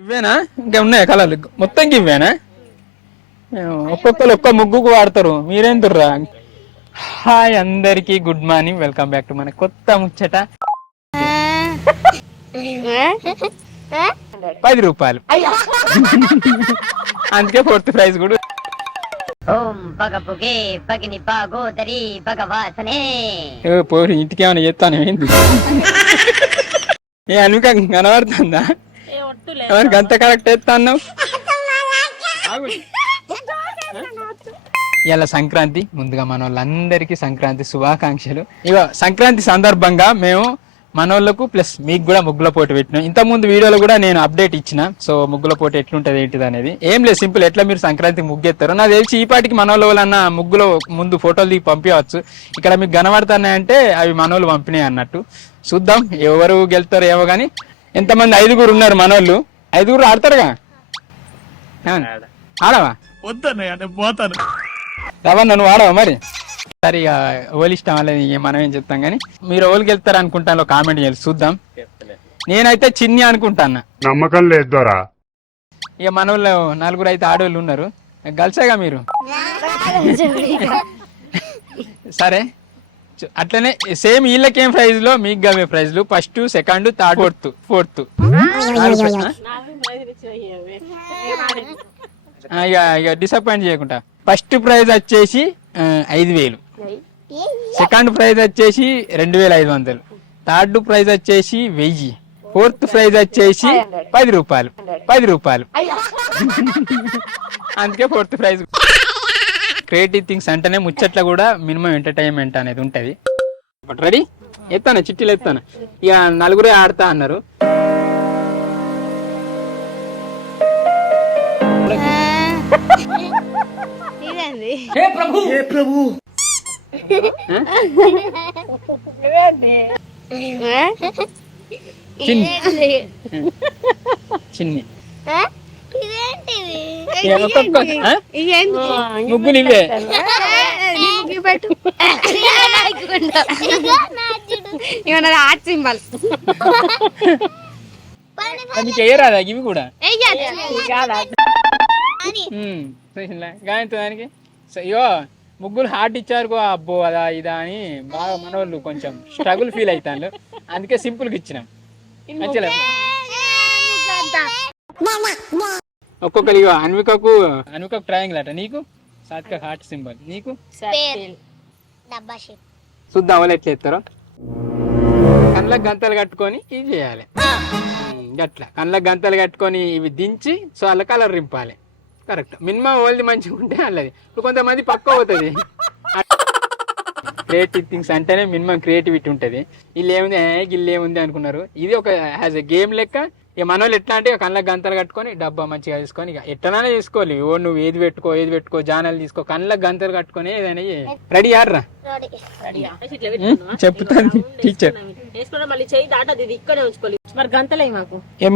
ఇవేనా ఇంకా ఉన్నాయా కలర్లు మొత్తం ఇవేనా? ఒక్కొక్కరు ఒక్క ముగ్గుకు వాడతారు, మీరేం తుర్రా? హాయ్ అందరికి good morning, welcome back to మన కొత్త ముచ్చట. 10 రూపాయలు అందుకే 4th ప్రైజ్ కూడా. ఓం పగపుగే పగిని పాగోదరి భగవాసనే. పోరు ఇంటికి ఏమైనా చెప్తాను ఏంది? ఏ అనుక కనబడుతుందా? ఎవరికి అంత కరెక్ట్ ఎత్తా అన్నావు? ఇలా సంక్రాంతి, ముందుగా మన వాళ్ళందరికీ సంక్రాంతి శుభాకాంక్షలు. ఇక సంక్రాంతి సందర్భంగా మేము మనోళ్ళకు ప్లస్ మీకు కూడా ముగ్గుల పోటీ పెట్టినాం. ఇంతకుముందు వీడియోలో కూడా నేను అప్డేట్ ఇచ్చిన. సో ముగ్గుల పోటీ ఎట్లుంటది ఏంటిది అనేది ఏం లేదు, సింపుల్. ఎట్లా మీరు సంక్రాంతికి ముగ్గెత్తారు నాకు తెలిసి ఈ పాటికి మనోళ్ళ వాళ్ళన్న ముగ్గులో ముందు ఫోటోలు దిగి పంపించవచ్చు. ఇక్కడ మీకు కనబడుతున్నాయంటే అవి మనోళ్ళు పంపినాయి అన్నట్టు. చూద్దాం ఎవరు గెలుతారో ఏమో కానీ. ఎంతమంది 5గురు ఉన్నారు మనోళ్ళు. 5గురు ఆడతారుగా? ఆడవా? పోతాను. రవణ నువ్వు ఆడవా మరి? సరే ఇక ఓలు ఇష్టం అనేది మనం ఏం చెప్తాం కానీ మీరు ఓలికి వెళ్తారు అనుకుంటాను, కామెంట్ చేయాలి చూద్దాం. నేనైతే చిన్ని అనుకుంటాను. నమ్మకం లేదురా. ఇక మన వాళ్ళు 4 అయితే ఆడవాళ్ళు ఉన్నారు, గల్సేగా మీరు. సరే అట్లనే సేమ్ వీళ్ళకేం ప్రైజ్ లో మీకు గవే ప్రైజ్లు. 1st, 2nd, 3rd, 4th. ఇక డిసప్పాయింట్ చేయకుండా. 1st ప్రైజ్ వచ్చేసి 5,000, 2nd ప్రైజ్ వచ్చేసి 2,500, 3rd ప్రైజ్ వచ్చేసి 1000, 4th ప్రైజ్ వచ్చేసి 10 రూపాయలు. అందుకే 4th ప్రైజ్. క్రియేటివ్ థింగ్స్ అంటేనే ముచ్చట్ల కూడా మినిమం ఎంటర్టైన్మెంట్ అనేది ఉంటది. బట్ రెడీ ఎత్తాను, చిట్టీలు ఎత్తాను. ఇక 4 ఆడతా అన్నారు. చిన్ని ముగ్గులు ఇవే. ఆర్ట్ సింబల్ నీకు వేయరాదా ఇవి కూడా? దానికి అయ్యో ముగ్గురు హార్ట్ ఇచ్చారు, అబ్బో అదా ఇదా అని బాగా మనోళ్ళు కొంచెం స్ట్రగుల్ ఫీల్ అవుతాను. అందుకే సింపుల్ గా ఇచ్చినాం. ఒక్కొక్కరు ఇగో అన్వికకు ట్రయాంగిల్ అట, నీకు సాత్విక హార్ట్ సింబల్, నీకు చూద్దాం వాళ్ళు ఎట్లా ఎత్తారో. కళ్ళకు గంతలు కట్టుకొని ఇది చేయాలి. గట్లా కళ్ళకు గంతలు కట్టుకొని ఇవి దించి సో అలా కలర్ రింపాలి. కరెక్ట్. మినిమం ఓల్ది మంచిగా ఉంటే అల్లది. ఇప్పుడు కొంతమంది పక్క అవుతుంది. క్రియేటివ్ థింగ్స్ అంటేనే మినిమం క్రియేటివిటీ ఉంటుంది. వీళ్ళు ఏముంది గిల్లు ఏముంది అనుకున్నారు. ఇది ఒక యాజ్ ఎ గేమ్ లెక్క. ఇక మన వాళ్ళు ఎట్లా అంటే కళ్ళకు గంతలు కట్టుకొని డబ్బా మంచిగా తీసుకొని ఇక ఎట్లనే తీసుకోవాలి. ఓ నువ్వు ఏది పెట్టుకో జానాలు తీసుకో, కళ్ళకు గంతలు కట్టుకొని ఏదైనా రెడీ ఆడరా చెప్తాను టీచర్.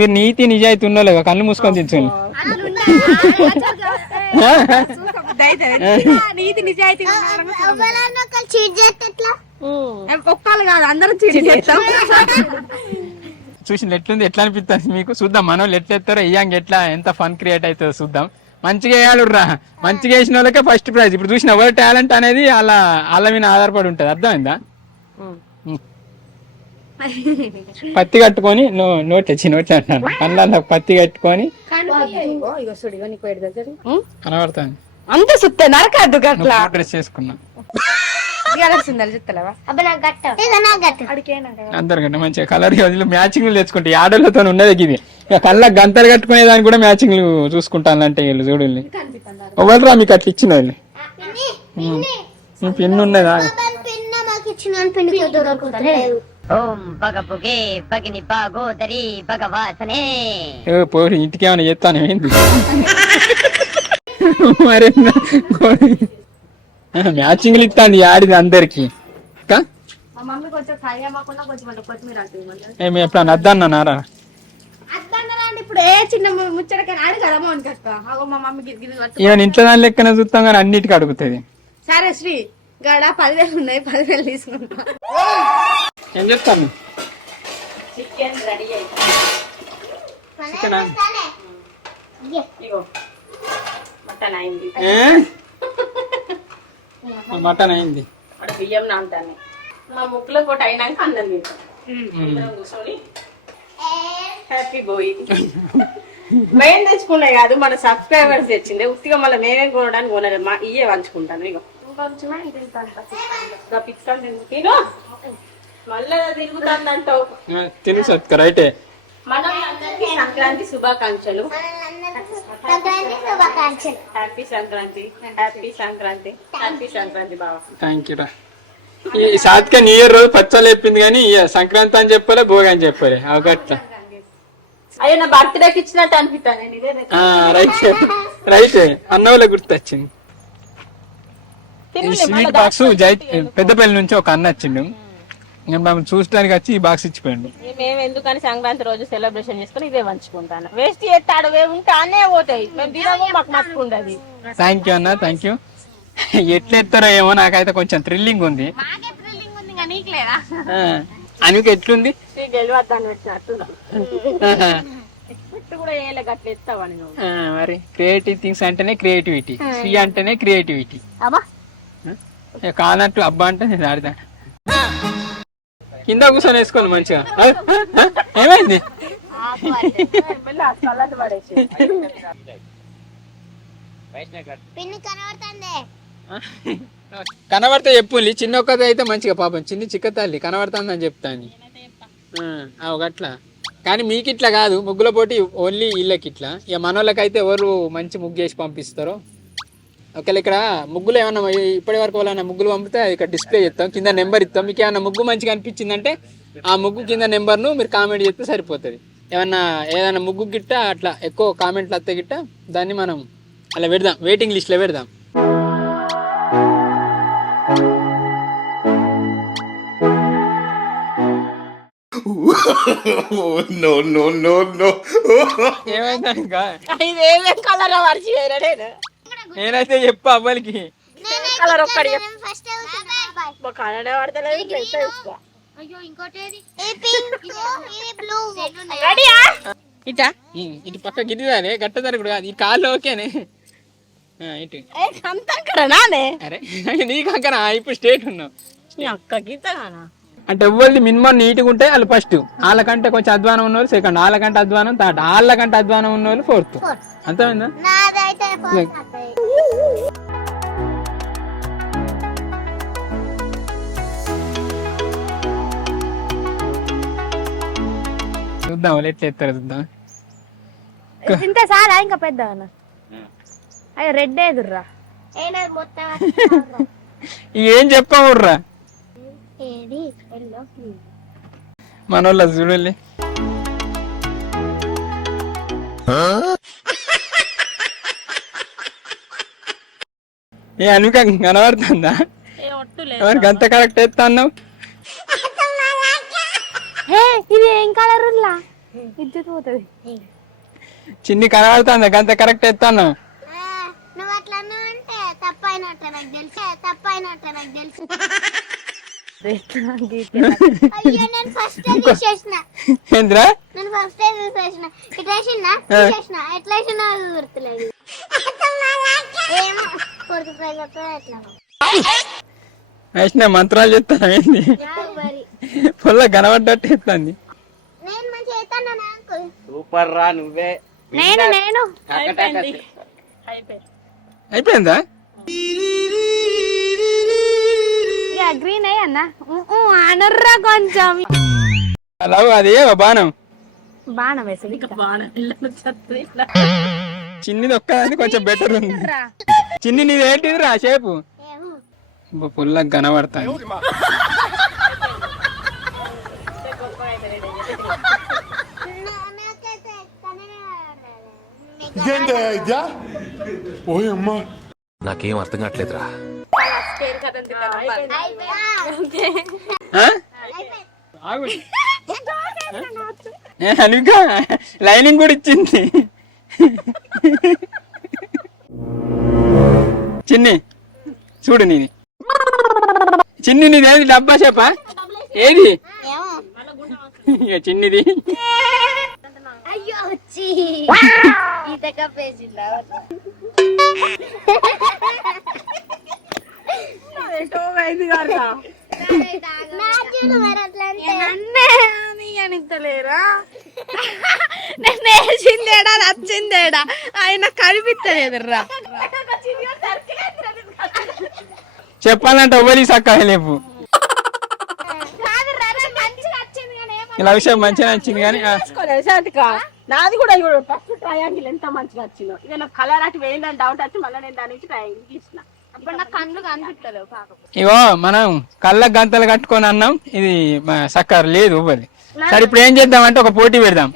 మీరు నీతి నిజాయితీ ఉన్నోలే కళ్ళు మూసుకొని తెచ్చుకోండి. నీతి నిజాయితీ ఒక్కళ్ళు కాదు అందరూ చీట్ చేస్తాం. చూసి ఎట్లుంది, ఎట్లా అనిపిస్తుంది మీకు? చూద్దాం మన వాళ్ళు ఎట్లా ఎత్తారో, ఇయ్యాంగ్ ఎట్లా ఎంత ఫన్ క్రియేట్ అవుతుందో చూద్దాం. మంచిగా వేయాలిరా, మంచిగా వేసిన వాళ్ళకే 1st ప్రైజ్. ఇప్పుడు చూసిన ఎవరి టాలెంట్ అనేది వాళ్ళ మీద ఆధారపడి ఉంటుంది. అర్థమైందా? పత్తి కట్టుకొని నోట్ అంటాను, కళ్ళ పత్తి కట్టుకొని కనబడతాను. అంత సుత్తే నరకద్దు గట్లా డ్రెస్ చేసుకున్నా అందరికంటే మంచిగా కలర్ మ్యాచింగ్ తెచ్చుకుంటే ఆడలతో ఉన్నది ఇది. కళ్ళ గంతలు కట్టుకునే దానికి కూడా మ్యాచింగ్ చూసుకుంటాను అంటే వీళ్ళు చూడండి. ఎవరురా మీకు అట్లా ఇచ్చిన వాళ్ళు? పిన్ ఉన్నదా? పోరు ఇంటికి ఏమైనా చెప్తాను ఏంది? మరి మ్యాచింగ్లు ఇస్తాండి ఆడిది అందరికి. ఎప్పుడన్నా అద్దన్నారా? ఈవెన్ ఇంట్లో దాని లెక్కన చూస్తాం కానీ అన్నిటికీ అడుగుతుంది. సరే శ్రీ గడ 10,000 ఉన్నాయి, 10,000 తీసుకుంటా. ఏం చెప్తాను? చికెన్ రెడీ అయితే ఇగో మటన్ అయింది, మటన్ అయింది. అక్కడ బియ్యం నాంతాన్ని మా ముక్కులో పూట అయినాక అన్నం తింటాం. అందరం కూర్చొని హ్యాపీ బోయి. మేము తెచ్చుకున్నాయి కాదు, మన సబ్స్క్రైబర్స్ తెచ్చింది. ఉత్తిగా మళ్ళీ మేమేం కొనడానికి కొనలేదు, మా ఇయ్యే పంచుకుంటాను. ఇగో తిను, మళ్ళా తిరుగుతుందంటావు. తిను సత్క రైటే. మనం అందరికీ సంక్రాంతి శుభాకాంక్షలు. Happy Sankranti, happy Sankranti, happy Sankranti Baba. Thank you రా. ఈ సాత్క న్యూ ఇయర్ రోజు పచ్చలు చెప్పింది కానీ సంక్రాంతి అని చెప్పలే, భోగి అని చెప్పలే. అవగట్ల అయ్యో నా బర్త్డేకి ఇచ్చినట్టు అనిపిస్తాను. రైట్ రైట్ అన్న వాళ్ళ గుర్తొచ్చింది. ఈ స్వీట్ బాక్స్ పెద్దపల్లి నుంచి ఒక అన్న వచ్చిండు, మేము చూడడానికి వచ్చి ఈ బాక్స్ ఇచ్చిపోయిండు. మేము ఎందుకని సంక్రాంతి రోజు సెలబ్రేషన్ చేసుకుని ఇదే పంచుకుంటాను. వేస్ట్ చేస్తాడు ఉంటే అనే పోతాయి, మేము తినము, మాకు మర్చిపోండి. థ్యాంక్ యూ అన్న, థ్యాంక్ యూ. ఎట్లా ఎత్తారో ఏమో, నాకైతే కొంచెం థ్రిల్లింగ్ ఉంది. అనుకు ఎట్లుంది మరి? క్రియేటివ్ థింగ్స్ అంటేనే క్రియేటివిటీ, శ్రీ అంటేనే క్రియేటివిటీ. కానట్టు అబ్బా అంటే నేను ఆడదా కింద కూర్చొని వేసుకోవాలి మంచిగా. ఏమైంది? కనబడితే చెప్పు. చిన్న ఒక్కది అయితే మంచిగా, పాపం చిన్ని చిక్క తల్లి కనబడుతుందని చెప్తాను. అట్లా కానీ మీకు ఇట్లా కాదు, ముగ్గుల పోటీ ఓన్లీ వీళ్ళకి ఇట్లా. ఇక మనోళ్ళకైతే ఎవరు మంచి ముగ్గు చేసి పంపిస్తారో. ఒకవేళ ఇక్కడ ముగ్గులు ఏమన్నా ఇప్పటి వరకు వాళ్ళ ముగ్గులు పంపితే ఇక్కడ డిస్ప్లే చేస్తాం, కింద నెంబర్ ఇస్తాం. మీకు ఏమన్నా ముగ్గు మంచిగా అనిపించిందంటే ఆ ముగ్గు కింద నెంబర్ను మీరు కామెంట్ చేస్తే సరిపోతుంది. ఏదైనా ముగ్గు గిట్ట అట్లా ఎక్కువ కామెంట్లు వస్తే గిట్ట దాన్ని మనం అలా పెడదాం, వెయిటింగ్ లిస్ట్లో పెడదాం. నేనైతే చెప్పు అవ్వలికి కలర్ ఒక్కడి ఇటు పక్క గిరిదానే గట్టదారి కూడా కాదు, ఈ కాళ్ళు ఓకేనే. ఇటు అరే నీకు అక్కడ ఇప్పుడు స్టేట్ ఉన్నావు అంటే ఎవ్వరిది మినిమం నీట్గా ఉంటే వాళ్ళు ఫస్ట్, వాళ్ళకంటే కొంచెం అధ్వానం ఉన్న వాళ్ళు సెకండ్, వాళ్ళకంటే అధ్వానం థర్డ్, వాళ్ళకంటే అధ్వానం ఉన్న వాళ్ళు ఫోర్త్. అంతేనా? చూద్దాం వాళ్ళు ఎట్లా ఎత్తారు చూద్దాం. ఇంత చాలా ఇంకా పెద్ద అయ్యో రెడ్ ఎదుర్రా ఏం చెప్పావుర్రా మనోళ్ళ చూడాలి. ఏ అనుక కనబడుతుందా? ఎవరికి అంత కరెక్ట్ ఎత్తా అన్నావు? ఇది ఏం కలర్ ఇజ్జత్ పోతుంది. చిన్ని కనబడుతుందా గంత కరెక్ట్ ఎత్తా అన్నావు? నువ్వు అట్లా అంటే తప్పైనట్టు నాకు తెలుసు, తప్పైనట్టు నాకు తెలుసు. అయ్యో నేను ఫస్ట్ తీసేసిన. ఏంద్రా? నేను ఫస్ట్ తీసేసిన. ఇట్లా తీసేసిన, ఎట్లా వేసినా గుర్తులేదు. ఏమో కొడుకు ప్రైజ్ ఎట్లా వేసిన మంత్రాలు చెప్తాను ఏంది? పొల్ల కనబడ్డట్టు ఎత్తాంది. నేను మంచిగా అవుతాను అంకుల్. సూపర్ రా నువ్వే. నేను అయిపోయిందా? గ్రీన్ అయ్యన్నా అనర్రా కొంచెం అలా అది బాణం బాణం వేసి చిన్నిది ఒక్కదాన్ని కొంచెం బెటర్ ఉంది. చిన్ని నీది ఏంటిది రా షేపు? పుల్ల కనబడతాయి. నాకేం అర్థం కావట్లేదురా. అనుక లైనింగ్ కూడా ఇచ్చింది. చిన్ని చూడు నీది. చిన్ని నీది ఏది డబ్బా చెప్పా? ఏది చిన్నిది? అయ్యో వచ్చి మేకప్ వేసిందా అయింది కదా లేరా నేను వేసిందేడా నచ్చిందేడా ఆయన కనిపిస్తలేదురా చెప్పాలంటే ఎవరి సక్కగా లేవు ఇలా విషయం మంచిగా నచ్చింది కానీ శాంతిక నాది కూడా ఫస్ట్ ట్రయాంగిల్ ఎంత మంచిగా వచ్చిందో ఇక నాకు కలర్ అటు వేయిందని డౌట్ వచ్చి మళ్ళీ నేను దాని నుంచి ట్రయాంగిల్ తీసిన ఇప్పుడు నాకు కళ్ళు కనిపిస్తలేవు కాకపోతే ఇగో మనం కళ్ళ గంతలు కట్టుకొని అన్నాం ఇది సక్కర్ లేదు ఇవ్వాలి సరే ఇప్పుడు ఏం చేద్దాం అంటే ఒక పోటీ పెడదాం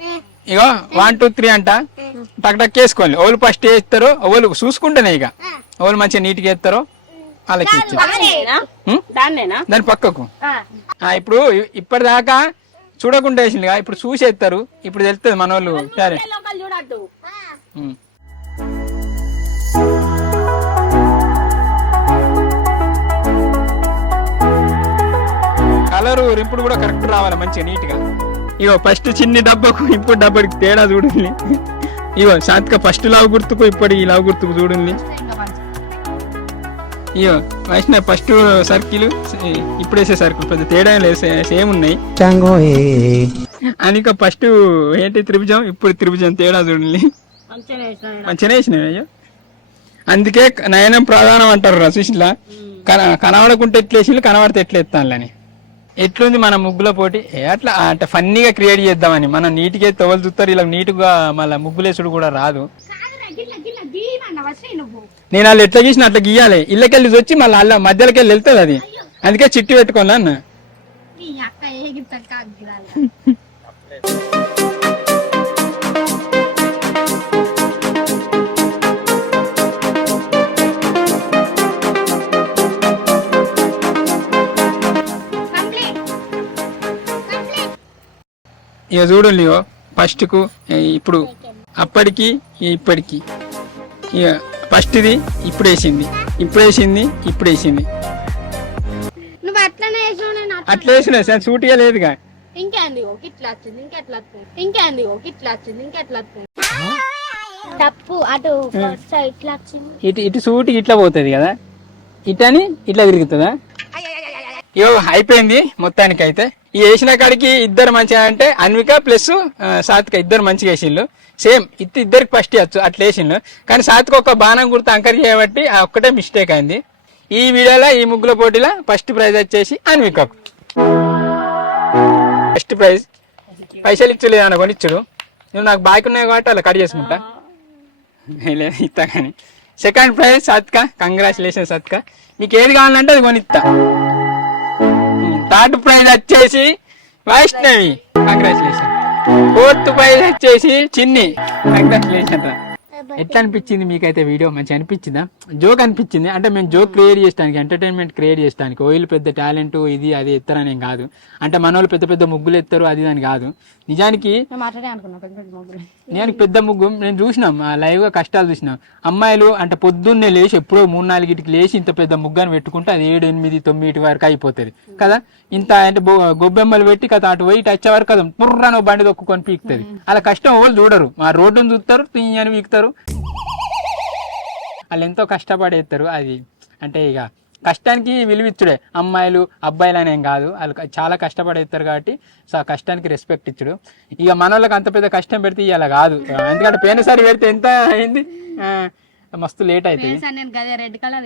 ఇగో 1 2 3 అంట టక్ టక్ వేసుకోవాలి ఓళ్ళు ఫస్ట్ వేస్తారో ఓళ్ళు చూసుకుంటేనే ఇక ఓళ్ళు మంచిగా నీట్గా వేస్తారో వాళ్ళకి దాన్నేనా దాని పక్కకు ఇప్పుడు ఇప్పటిదాకా చూడకుండా వేసింది ఇప్పుడు చూసేస్తారు ఇప్పుడు తెలుస్తుంది మన వాళ్ళు సరే చూడద్దు కలరు రింపుడు కూడా కరెక్ట్ రావాలి మంచిగా నీట్ గా ఇగో ఫస్ట్ చిన్ని డబ్బాకు ఇప్పుడు డబ్బాకి తేడా చూడండి ఇగో శాంతిక ఫస్ట్ లావు గుర్తుకు ఇప్పటి ఈ లావు గుర్తుకు చూడండి ఇగో వైష్ణవ్ ఫస్ట్ సర్కిల్ ఇప్పుడు వేసే సర్కిల్ పెద్ద తేడా లేదు సేమ్ ఉన్నాయి అనిక ఫస్ట్ ఏంటి త్రిభుజం ఇప్పుడు త్రిభుజం తేడా చూడండి మంచిగా వేసినాయి అయ్యో అందుకే నయనం ప్రధానం అంటారు రా సుశీల కనబడకుంటే ఎట్లేసి కనబడితే ఎట్లా ఎత్తాలని ఎట్లుంది మన ముగ్గుల పోటీ అట్లా అంటే ఫన్నీగా క్రియేట్ చేద్దామని మనం నీట్గా తొవలు చూస్తారు ఇలా నీట్గా మళ్ళీ ముగ్గులేసుడు కూడా రాదు నేను వాళ్ళు ఎట్లా గీసిన అట్లా గీయాలి ఇళ్ళకెళ్ళి వచ్చి మళ్ళీ అల్ల మధ్యలోకి వెళ్ళి వెళ్తుంది అది అందుకే చిట్టి పెట్టుకోవాలి అన్న ఇక చూడండి ఇగో ఫస్ట్కు ఇప్పుడు అప్పటికి ఇప్పటికి ఇక ఫస్ట్ది ఇప్పుడు వేసింది ఇప్పుడు వేసింది ఇప్పుడు వేసింది నువ్వు అట్లనే అట్లా వేసిన సార్ సూటిగా లేదుగా ఇంకేంది ఇట్లా వచ్చింది ఇంకెట్లా వచ్చింది ఇంకేంది ఇట్లా వచ్చింది ఇంకెట్లా వచ్చింది తప్పు అటు ఇట్లా వచ్చింది ఇటు ఇటు సూటికి ఇట్లా పోతుంది కదా ఇటని ఇట్లా తిరుగుతుందా ఇగో అయిపోయింది మొత్తానికి అయితే ఈ వేసిన కాడికి ఇద్దరు మంచిగా అంటే అన్విక ప్లస్ సాత్విక ఇద్దరు మంచిగా వేసిండ్రు సేమ్ ఇద్దరికి ఫస్ట్ ఇవ్వచ్చు అట్లా వేసిండ్రు కానీ సాత్విక ఒక బాణం గుర్తు అంకర్ చేయబట్టి ఆ ఒక్కటే మిస్టేక్ అయింది ఈ వీడియోలో ఈ ముగ్గుల పోటీలో ఫస్ట్ ప్రైజ్ వచ్చేసి అన్వికకు ఫస్ట్ ప్రైజ్ పైసలు ఇచ్చలేదు అన్న కొనిచ్చుడు నువ్వు నాకు బాకీ ఉన్నాయి కాబట్టి అలా కట్ చేసుకుంటా ఇస్తా కానీ సెకండ్ ప్రైజ్ సాత్విక కంగ్రాచులేషన్ సాత్విక మీకు ఏది కావాలంటే అది కొనిస్తా థర్డ్ ప్రైజ్ వచ్చేసి వైష్ణవి కంగ్రాచులేషన్ ఫోర్త్ ప్రైజ్ వచ్చేసి చిన్ని కంగ్రాచులేషన్ ఎట్లా అనిపించింది మీకైతే వీడియో మంచిగా అనిపించిందా జోక్ అనిపించింది అంటే మేము జోక్ క్రియేట్ చేయడానికి ఎంటర్టైన్మెంట్ క్రియేట్ చేయడానికి వీళ్ళు పెద్ద టాలెంట్ ఇది అది ఎత్తారని ఏం కాదు అంటే మన వాళ్ళు పెద్ద పెద్ద ముగ్గులు ఎత్తారు అది అని కాదు నిజానికి నేను పెద్ద ముగ్గు నేను చూసినాం లైవ్ గా కష్టాలు చూసినాం అమ్మాయిలు అంటే పొద్దున్నే లేచి ఎప్పుడో 3-4 లేచి ఇంత పెద్ద ముగ్గుని పెట్టుకుంటే అది 7, 8, 9 వరకు అయిపోతుంది కదా ఇంత అంటే గొబ్బెమ్మలు పెట్టి కదా అటు పోయి వచ్చే వరకు కదా పుర్రను బండి దొక్కుకొని పీకుతుంది అలా కష్టం వాళ్ళు చూడరు ఆ రోడ్డును చూస్తారు తీయని పీకుతారు వాళ్ళు ఎంతో కష్టపడేస్తారు అది అంటే ఇక కష్టానికి విలువిచ్చుడే అమ్మాయిలు అబ్బాయిలు అనేం కాదు వాళ్ళు చాలా కష్టపడేస్తారు కాబట్టి సో ఆ కష్టానికి రెస్పెక్ట్ ఇచ్చుడు ఇక మన వాళ్ళకి అంత పెద్ద కష్టం పెడితే ఇలా కాదు ఎందుకంటే పోయినసారి పెడితే ఎంత అయింది మస్తు లేట్ అవుతుంది రెడ్ కలర్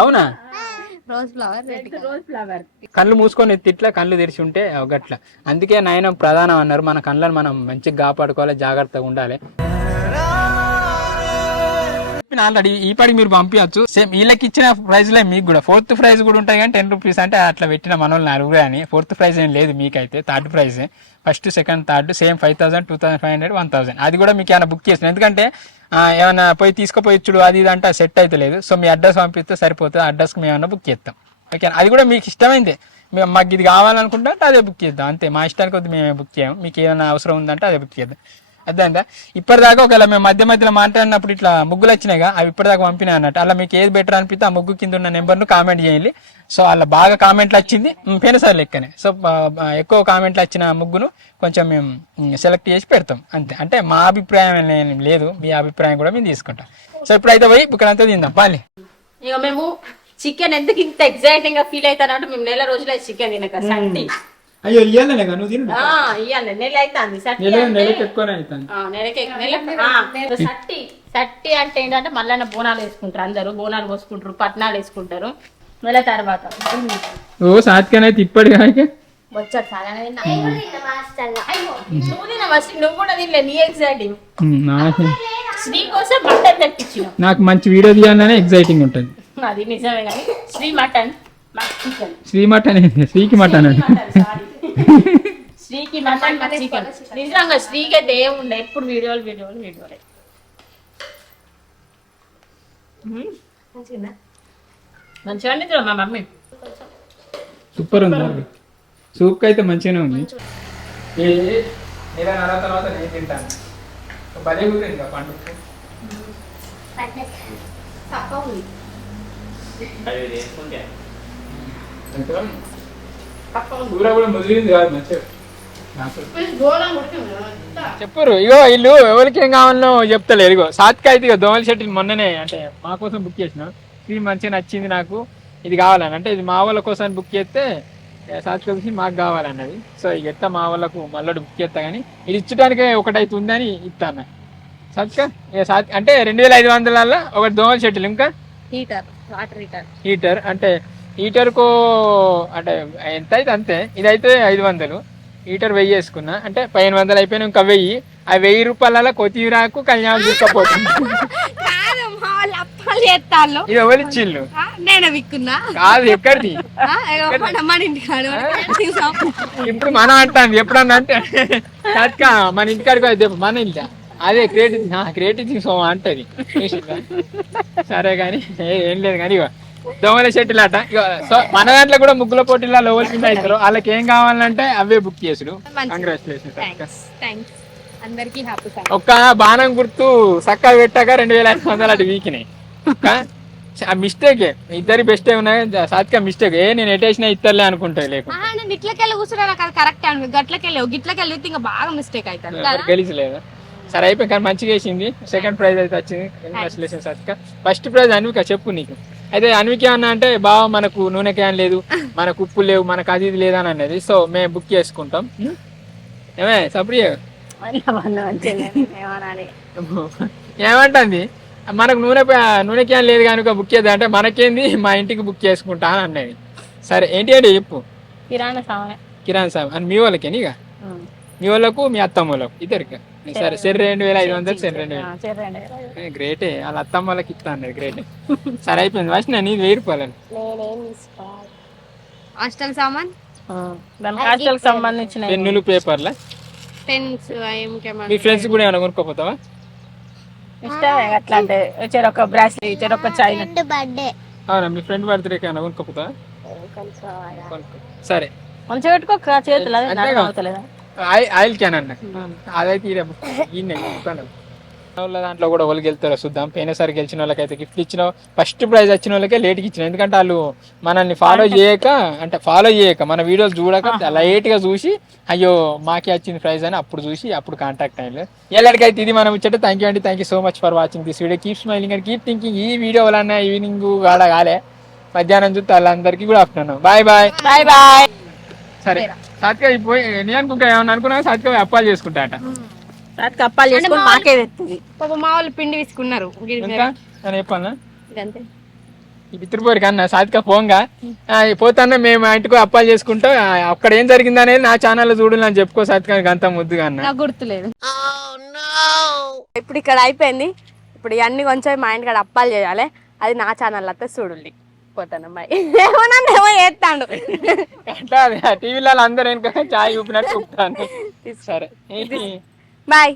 అవునా రోజ్ ఫ్లవర్ కళ్ళు మూసుకొని ఎత్తిట్లా కళ్ళు తెరిచి ఉంటే ఒకట్లా అందుకే నయనం ప్రధానం అన్నారు మన కళ్ళని మనం మంచిగా కాపాడుకోవాలి జాగ్రత్తగా ఉండాలి ఆల్రెడీ ఈ పాటికి మీరు పంపించచ్చు సేమ్ వీళ్ళకి ఇచ్చిన ప్రైజ్ లో మీకు కూడా ఫోర్త్ ప్రైజ్ కూడా ఉంటాయి కానీ 10 రూపీస్ అంటే అట్లా పెట్టిన మన వాళ్ళు 4 అని ఫోర్త్ ప్రైజ్ ఏం లేదు మీకైతే third prize first second third same 5,000 2,500 1,000 అది కూడా మీకు ఏమైనా బుక్ చేసిన ఎందుకంటే ఏమైనా పోయి తీసుకుపోయిచ్చుడు అది ఇది అంటే సెట్ అయితే లేదు సో మీ అడ్రస్ పంపిస్తే సరిపోతుంది అడ్రస్కి మేము ఏమైనా బుక్ చేస్తాం ఓకే అది కూడా మీకు ఇష్టమైంది మేము మాకు ఇది కావాలనుకుంటే అదే బుక్ చేద్దాం అంతే మా ఇష్టానికి వద్దు మేమే బుక్ చేయం మీకు ఏమైనా అవసరం ఉందంటే అదే బుక్ చేద్దాం అర్థందా? ఇప్పటిదాకా ఒకవేళ మేము మధ్య మధ్యలో మాట్లాడినప్పుడు ఇట్లా ముగ్గులు వచ్చినాయిగా, అవి ఇప్పటిదాకా పంపినా అన్నట్టు. అలా మీకు ఏది బెటర్ అనిపిస్తే ఆ ముగ్గు కింద ఉన్న నెంబర్ను కామెంట్ చేయాలి. సో అలా బాగా కామెంట్లు వచ్చింది పోయినసారి లెక్కనే. సో ఎక్కువ కామెంట్లు వచ్చిన ముగ్గును కొంచెం మేము సెలెక్ట్ చేసి పెడతాం అంతే. అంటే మా అభిప్రాయం ఏం లేదు, మీ అభిప్రాయం కూడా మేము తీసుకుంటాం. సో ఇప్పుడైతే పోయి బుక్కలంతా తిందాం పాలి. ఇక మేము చికెన్ ఎందుకు ఇంత ఎగ్జైటింగ్ గా ఫీల్ అవుతానంటే మేము నెల రోజులు చికెన్ తినక సంటి. అయ్యో ఇయ్యాలే నువ్వు తిను. ఇవ్వాలి నెల అవుతుంది సట్టి అంటే ఏంటంటే మళ్ళీ బోనాలు వేసుకుంటారు, అందరూ బోనాలు పోసుకుంటారు, పట్నాలు వేసుకుంటారు. నెల తర్వాత ఓ సాత్కనైతే ఇప్పటి వచ్చారు చాలా నువ్వు కూడా తినలే నీ ఎగ్జైటింగ్. శ్రీ కోసం మటన్ తెప్పించిన నాకు మంచి వీడియో తీయాలనే ఎగ్జైటింగ్ ఉంటుంది. అది నిజమే కానీ Sri mutton chicken, Sri mutton శ్రీకి మటన్ అండి, శ్రీకి మటన్ చికెన్. నిజంగా శ్రీకి అయితే ఏముండే ఎప్పుడు వీడియోలు మంచిగా వండింది మా మమ్మీ. సూపర్ ఉంది, సూప్ అయితే మంచిగానే ఉంది. తర్వాత నేను తింటాను. భలే కుదిరింది పండుగ. చెప్పరు ఇగో వీళ్ళు ఎవరికి ఏం కావాలో చెప్తలేరు. ఇగో సాత్క అయితే ఇక దోమల షర్ట్ మొన్ననే అంటే మా కోసం బుక్ చేసిన, ఇది మంచిగా నచ్చింది నాకు, ఇది కావాలని. అంటే ఇది మా వాళ్ళ కోసం బుక్ చేస్తే సాత్క చూసి మాకు కావాలన్నది. సో ఇక ఎత్తా మా వాళ్ళకు మళ్ళీ బుక్ చేస్తా, కానీ ఇది ఇచ్చడానికే ఒకటైతే ఉందని ఇస్తాను సాత్క. ఇక సాత్క అంటే 2500 ఒకటి దోమల షర్ట్లు, ఇంకా హీటర్ అంటే హీటర్కు అంటే ఎంత అయితే అంతే. ఇదైతే 500, హీటర్ 1000 వేసుకున్నా అంటే 1500 అయిపోయినా ఇంకా 1000. ఆ 1000 రూపాయల కొత్తిమీరకు కళ్యాణం తీసుకపోతుంది. ఇది ఎవరు ఇచ్చిళ్ళు? కాదు ఎక్కడిది. ఇప్పుడు మనం అంటాను ఎప్పుడన్నా అంటే సాత్క మన ఇంటికాడికి మన ఇంటి అదే క్రియేటివ్ సో అంటది. సరే కానీ ఏం లేదు కానీ ఇక దోమల షెట్టులు అట. సో మన దాంట్లో కూడా ముగ్గుల పోటీల్లో లోవల్ కింద అవుతారు. వాళ్ళకి ఏం కావాలంటే అవే బుక్ చేసుడు. కంగ్రాచులేషన్స్. ఒక్క బాణం గుర్తు చక్కగా పెట్టాక 2500 అటు వీకినాయి. మిస్టేక్ ఇద్దరి బెస్ట్ ఉన్నాయి. సాత్క మిస్టేక్ నేను ఎటేసినా ఇద్దరులే అనుకుంటా. లేకుండా ఇట్లకెళ్ళి కూర్చున్నా కరెక్ట్ గట్లకెళ్ళి ఇంకా బాగా మిస్టేక్ అవుతాను. గెలిచలేదా? సరే అయిపోయి కానీ మంచిగా వేసింది. సెకండ్ ప్రైజ్ అయితే వచ్చింది. కంగ్రాచులేషన్స్ సాత్క. ఫస్ట్ ప్రైజ్ అన్విక చెప్పు నీకు. అయితే అన్విక అన్న అంటే బావ మనకు నూనె క్యాన్ లేదు, మనకు ఉప్పు లేవు, మనకు అది ఇది లేదని అన్నది. సో మేము బుక్ చేసుకుంటాం. ఏమే సప్రియ ఏమంటుంది? మనకు నూనె క్యాన్ లేదు కనుక బుక్ చేద్దాం అంటే మనకేంది మా ఇంటికి బుక్ చేసుకుంటా అని అన్నది. సరే ఏంటి అంటే చెప్పు. కిరాణా సామాన్ అని మీ వాళ్ళకేని ఇక మీ వాళ్ళకు మీ అత్తమ్మ వాళ్ళకు ఇద్దరికి. సరే సరే 2500 సరే 2000 గ్రేటే. వాళ్ళ అత్తమ్మ వాళ్ళకి ఇస్తా అన్నది. గ్రేటే. సరే అయిపోయింది. ఫస్ట్ నేను 1000 రూపాయలు హాస్టల్ సామాన్, హాస్టల్ సంబంధించిన పెన్నులు, పేపర్ల, పెన్స్. మీ ఫ్రెండ్స్ కూడా ఏమైనా కొనుక్కోపోతావా? ఇష్టమే అట్లా అంటే చెరొక బ్రాస్లెట్, చెరొక చైన్. అవునా? మీ ఫ్రెండ్ బర్త్డేకి ఏమైనా కొనుక్కోపోతావా? సరే మంచిగా పెట్టుకో చేతులు. ఆయిల్ క్యాన్ అన్న అదైతే దాంట్లో కూడా వాళ్ళకి వెళ్తారో చూద్దాం. పోయినసారి గెలిచిన వాళ్ళకైతే గిఫ్ట్ ఇచ్చిన, ఫస్ట్ ప్రైజ్ వచ్చిన వాళ్ళకే లేట్కి ఇచ్చిన. ఎందుకంటే వాళ్ళు మనల్ని ఫాలో చేయక మన వీడియోలు చూడక లైట్గా చూసి అయ్యో మాకే వచ్చింది ప్రైజ్ అని అప్పుడు చూసి అప్పుడు కాంటాక్ట్ అయ్యారు. ఎల్లడికైతే ఇది మనం ఇచ్చట. థ్యాంక్ యూ అండి. Thank you so much for watching this video. Keep smiling and keep thinking. ఈ వీడియో వలన ఈవినింగ్ కాలే మధ్యాహ్నం చూస్తే వాళ్ళందరికీ కూడా ఆఫ్టర్నూన్. Bye bye. సరే సాత్క పోయి నేను అనుకుంటా ఏమన్నా అనుకున్నా సాత్క అప్పాలు చేసుకుంటా అట. అప్పాలు చేసుకుని మాకే తెస్తుంది. మా వాళ్ళు పిండి తీసుకున్నారు. ఇంకా నేను చెప్పాలా ఈ పితృపోరికి అన్న సాత్క పోంగా పోతాన్నా మేము ఇంటికి అప్పాలు చేసుకుంటాం. అక్కడ ఏం జరిగింది అనేది నా ఛానల్లో చూడాలి అని చెప్పుకో సాత్క. అంత ముద్దుగా అన్న గుర్తులేదు. ఇప్పుడు ఇక్కడ అయిపోయింది. ఇప్పుడు ఇవన్నీ కొంచెం మా ఇంటికాడ అప్పాలు చేయాలి. అది నా ఛానల్ అయితే చూడండి. పోతాను అమ్మాయి ఏమో చేస్తాడు అట్లా టీవీలో అందరూ వెనుక చాయ్ చూపినట్టు చూపుతాను. సరే బాయ్.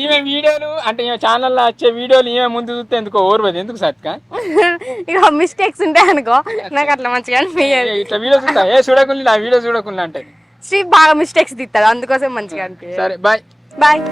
ఈమె వీడియోలు అంటే ఛానల్లో వచ్చే వీడియోలు ఈమె ముందు చూస్తే ఎందుకో ఓర్వదు. ఎందుకు సాత్క? ఇక మిస్టేక్స్ ఉంటాయి అనుకో, నాకు అట్లా మంచిగా అనిపించదు. ఇట్లా వీడియో చూస్తా చూడకుండా ఆ వీడియో చూడకుండా అంటే శ్రీ బాగా మిస్టేక్స్ తీస్తాడు, అందుకోసం మంచిగా అనిపించదు. సరే బాయ్. బాయ్.